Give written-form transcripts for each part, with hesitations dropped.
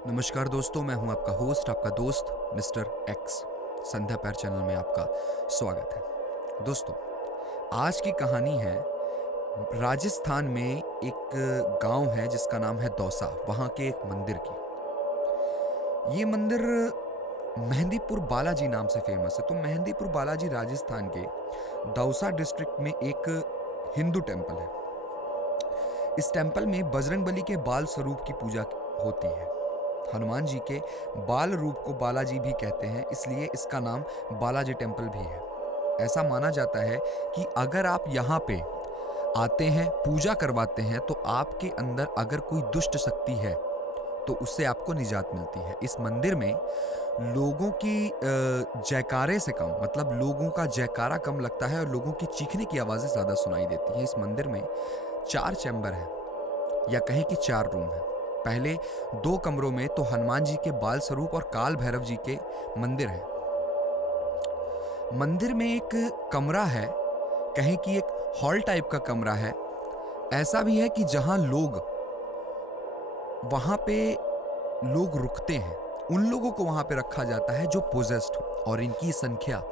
नमस्कार दोस्तों, मैं हूं आपका होस्ट, आपका दोस्त मिस्टर एक्स। संध्या पैर चैनल में आपका स्वागत है। दोस्तों, आज की कहानी है राजस्थान में एक गांव है जिसका नाम है दौसा। वहां के एक मंदिर की। ये मंदिर मेहंदीपुर बालाजी नाम से फेमस है। तो मेहंदीपुर बालाजी राजस्थान के दौसा डिस्ट्रिक्ट में एक हिंदू टेम्पल है। इस टेम्पल में बजरंगबली के बाल स्वरूप की पूजा होती है। हनुमान जी के बाल रूप को बालाजी भी कहते हैं, इसलिए इसका नाम बालाजी टेम्पल भी है। ऐसा माना जाता है कि अगर आप यहाँ पे आते हैं, पूजा करवाते हैं, तो आपके अंदर अगर कोई दुष्ट शक्ति है तो उससे आपको निजात मिलती है। इस मंदिर में लोगों की जयकारे से कम, मतलब लोगों का जयकारा कम लगता है और लोगों की चीखने की आवाज़ें ज़्यादा सुनाई देती हैं। इस मंदिर में 4 चैम्बर है, या कहें कि 4 रूम है। पहले 2 कमरों में तो हनुमान जी के बाल स्वरूप और काल भैरव जी के मंदिर है। मंदिर में एक कमरा है, कहें कि एक हॉल टाइप का कमरा है। ऐसा भी है कि जहां वहां पे लोग रुकते हैं, उन लोगों को वहां पे रखा जाता है जो पोजेस्ड हो, और इनकी संख्या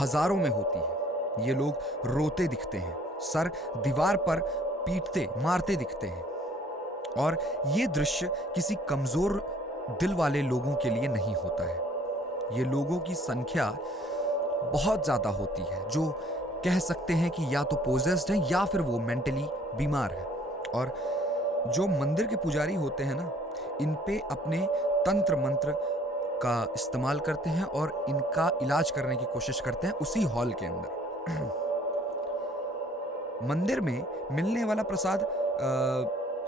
हजारों में होती है। ये लोग रोते दिखते हैं, सर दीवार पर पीटते मारते दिखते हैं, और ये दृश्य किसी कमजोर दिल वाले लोगों के लिए नहीं होता है। ये लोगों की संख्या बहुत ज्यादा होती है, जो कह सकते हैं कि या तो पोजेस्ड हैं या फिर वो मेंटली बीमार है। और जो मंदिर के पुजारी होते हैं ना, इन पे अपने तंत्र मंत्र का इस्तेमाल करते हैं और इनका इलाज करने की कोशिश करते हैं उसी हॉल के अंदर। मंदिर में मिलने वाला प्रसाद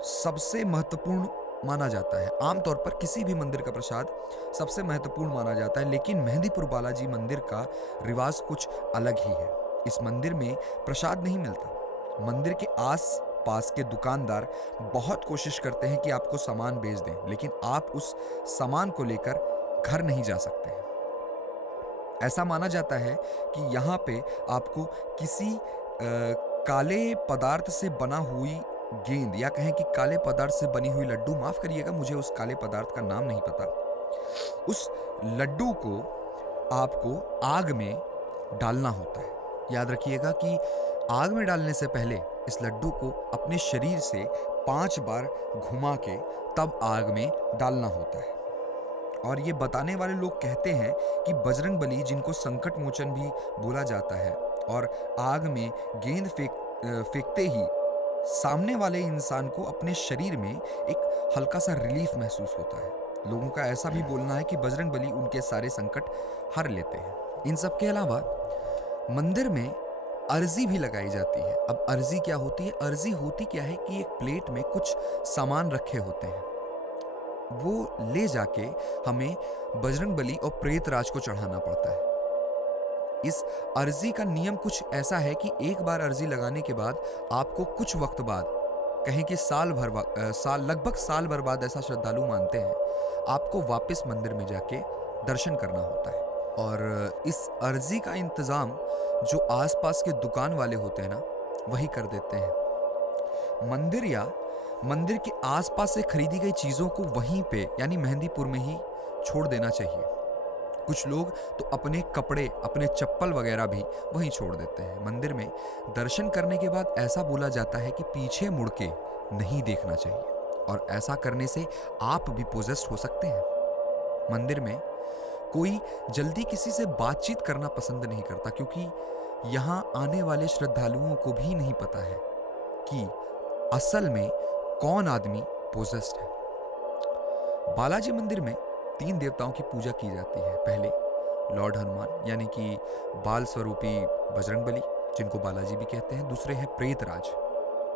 सबसे महत्वपूर्ण माना जाता है। आमतौर पर किसी भी मंदिर का प्रसाद सबसे महत्वपूर्ण माना जाता है, लेकिन मेहंदीपुर बालाजी मंदिर का रिवाज कुछ अलग ही है। इस मंदिर में प्रसाद नहीं मिलता। मंदिर के आस पास के दुकानदार बहुत कोशिश करते हैं कि आपको सामान बेच दें, लेकिन आप उस सामान को लेकर घर नहीं जा सकते हैं। ऐसा माना जाता है कि यहाँ पे आपको किसी काले पदार्थ से बना हुई गेंद, या कहें कि काले पदार्थ से बनी हुई लड्डू, माफ करिएगा मुझे उस काले पदार्थ का नाम नहीं पता, उस लड्डू को आपको आग में डालना होता है। याद रखिएगा कि आग में डालने से पहले इस लड्डू को अपने शरीर से 5 बार घुमा के तब आग में डालना होता है। और ये बताने वाले लोग कहते हैं कि बजरंगबली, जिनको संकट मोचन भी बोला जाता है, और आग में गेंद फेंकते ही सामने वाले इंसान को अपने शरीर में एक हल्का सा रिलीफ महसूस होता है। लोगों का ऐसा भी बोलना है कि बजरंगबली उनके सारे संकट हर लेते हैं। इन सब के अलावा मंदिर में अर्जी भी लगाई जाती है। अब अर्जी क्या होती है? अर्जी होती क्या है कि एक प्लेट में कुछ सामान रखे होते हैं, वो ले जाके हमें बजरंगबली और प्रेतराज को चढ़ाना पड़ता है। इस अर्जी का नियम कुछ ऐसा है कि एक बार अर्जी लगाने के बाद आपको कुछ वक्त बाद, कहें कि लगभग साल भर बाद, ऐसा श्रद्धालु मानते हैं, आपको वापस मंदिर में जाके दर्शन करना होता है। और इस अर्जी का इंतजाम जो आसपास के दुकान वाले होते हैं ना, वही कर देते हैं। मंदिर या मंदिर के आसपास से खरीदी गई चीजों को वहीं पे, यानी मेहंदीपुर में ही छोड़ देना चाहिए। कुछ लोग तो अपने कपड़े, अपने चप्पल वगैरह भी वहीं छोड़ देते हैं। मंदिर में दर्शन करने के बाद ऐसा बोला जाता है कि पीछे मुड़ के नहीं देखना चाहिए, और ऐसा करने से आप भी पोजेस्ड हो सकते हैं। मंदिर में कोई जल्दी किसी से बातचीत करना पसंद नहीं करता, क्योंकि यहाँ आने वाले श्रद्धालुओं को भी नहीं पता है कि असल में कौन आदमी पोजेस्ड है। बालाजी मंदिर में 3 देवताओं की पूजा की जाती है। पहले लॉर्ड हनुमान, यानी कि बाल स्वरूपी बजरंगबली, जिनको बालाजी भी कहते हैं। दूसरे हैं प्रेतराज।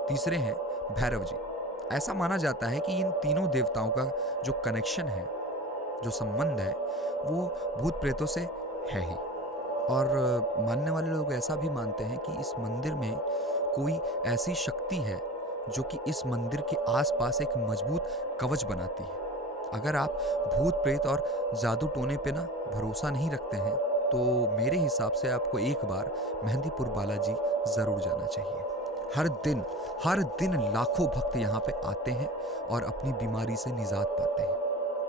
तीसरे हैं भैरव जी। ऐसा माना जाता है कि इन तीनों देवताओं का जो कनेक्शन है, जो संबंध है, वो भूत प्रेतों से है ही। और मानने वाले लोग ऐसा भी मानते हैं कि इस मंदिर में कोई ऐसी शक्ति है जो कि इस मंदिर के आसपास एक मजबूत कवच बनाती है। अगर आप भूत प्रेत और जादू टोने पे ना भरोसा नहीं रखते हैं, तो मेरे हिसाब से आपको एक बार मेहंदीपुर बालाजी जरूर जाना चाहिए। हर दिन लाखों भक्त यहाँ पे आते हैं और अपनी बीमारी से निजात पाते हैं।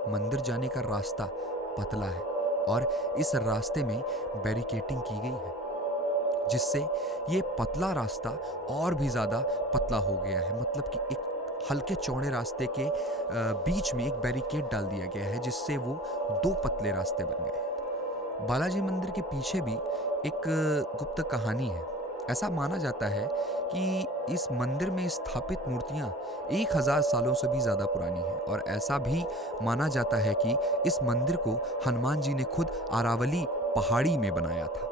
मंदिर जाने का रास्ता पतला है और इस रास्ते में बैरिकेटिंग की गई है, जिससे ये पतला रास्ता और भी ज़्यादा पतला हो गया है। मतलब कि एक हल्के चौड़े रास्ते के बीच में एक बैरिकेड डाल दिया गया है, जिससे वो दो पतले रास्ते बन गए। बालाजी मंदिर के पीछे भी एक गुप्त कहानी है। ऐसा माना जाता है कि इस मंदिर में स्थापित मूर्तियां 1000 सालों से भी ज़्यादा पुरानी हैं, और ऐसा भी माना जाता है कि इस मंदिर को हनुमान जी ने खुद अरावली पहाड़ी में बनाया था।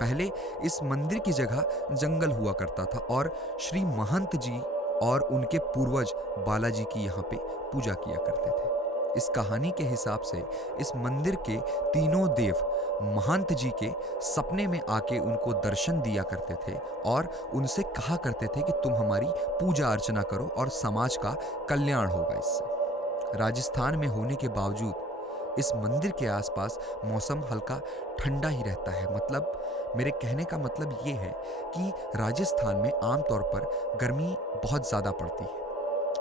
पहले इस मंदिर की जगह जंगल हुआ करता था और श्री महंत जी और उनके पूर्वज बालाजी की यहाँ पे पूजा किया करते थे। इस कहानी के हिसाब से इस मंदिर के तीनों देव महंत जी के सपने में आके उनको दर्शन दिया करते थे और उनसे कहा करते थे कि तुम हमारी पूजा अर्चना करो और समाज का कल्याण होगा इससे। राजस्थान में होने के बावजूद इस मंदिर के आसपास मौसम हल्का ठंडा ही रहता है। मतलब मेरे कहने का मतलब ये है कि राजस्थान में आमतौर पर गर्मी बहुत ज़्यादा पड़ती है,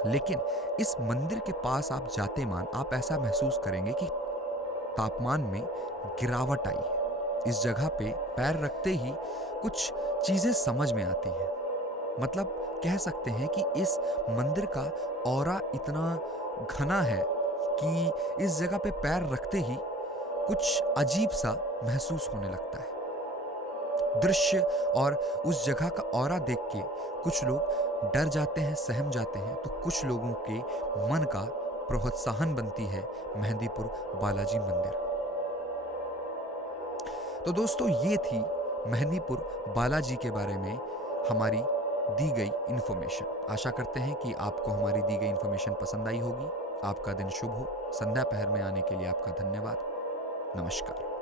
लेकिन इस मंदिर के पास आप जाते मान आप ऐसा महसूस करेंगे कि तापमान में गिरावट आई है। इस जगह पे पैर रखते ही कुछ चीज़ें समझ में आती हैं। मतलब कह सकते हैं कि इस मंदिर का ऑरा इतना घना है कि इस जगह पे पैर रखते ही कुछ अजीब सा महसूस होने लगता है। दृश्य और उस जगह का ऑरा देख के कुछ लोग डर जाते हैं, सहम जाते हैं, तो कुछ लोगों के मन का प्रोत्साहन बनती है मेहंदीपुर बालाजी मंदिर। तो दोस्तों, ये थी मेहंदीपुर बालाजी के बारे में हमारी दी गई इन्फॉर्मेशन। आशा करते हैं कि आपको हमारी दी गई इन्फॉर्मेशन पसंद आई होगी। आपका दिन शुभ हो। संध्या पहर में आने के लिए आपका धन्यवाद। नमस्कार।